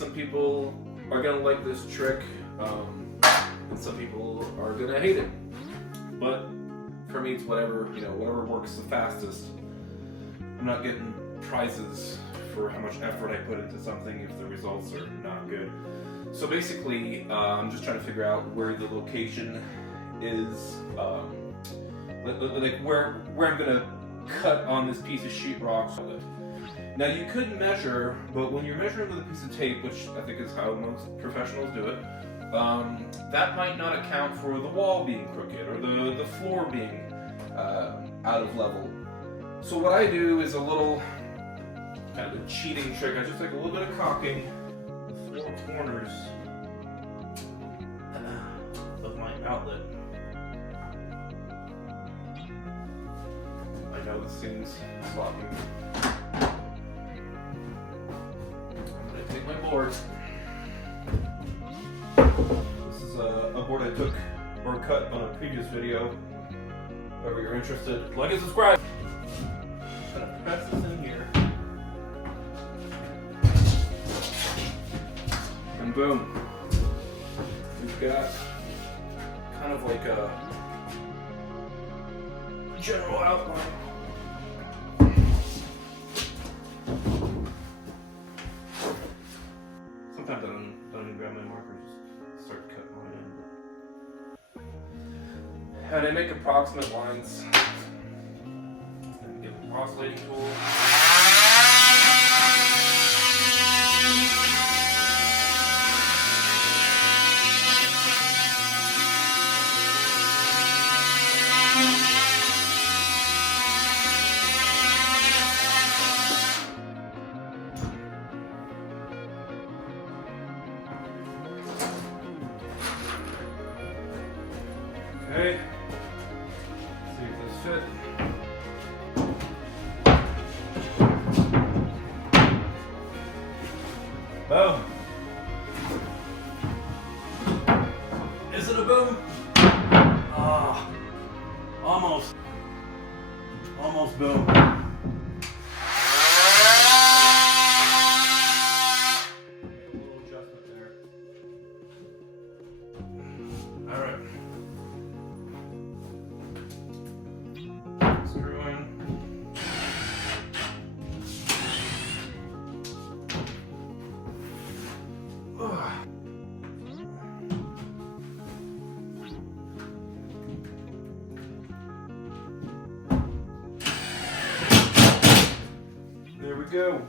some people are gonna like this trick, and some people are gonna hate it. But for me, it's whatever, whatever works the fastest. I'm not getting prizes for how much effort I put into something if the results are not good. So basically, I'm just trying to figure out where the location is, like where I'm gonna cut on this piece of sheetrock. Now you could measure, but when you're measuring with a piece of tape, which I think is how most professionals do it, that might not account for the wall being crooked or the floor being out of level. So what I do is a little kind of a cheating trick. I just take a little bit of caulking the four corners of my outlet. I know this seems sloppy. I'm going to take my board. This is a board I took or cut on a previous video. If ever you're interested, like and subscribe. I'm going to press this in here. And boom. We've got kind of like a general outline. Sometimes I don't even grab my marker, just start cutting mine in. And I make approximate lines. And get an oscillating tool. Okay, see if this fits. Boom. Is it a boom? Ah, almost. Almost boom. There we go.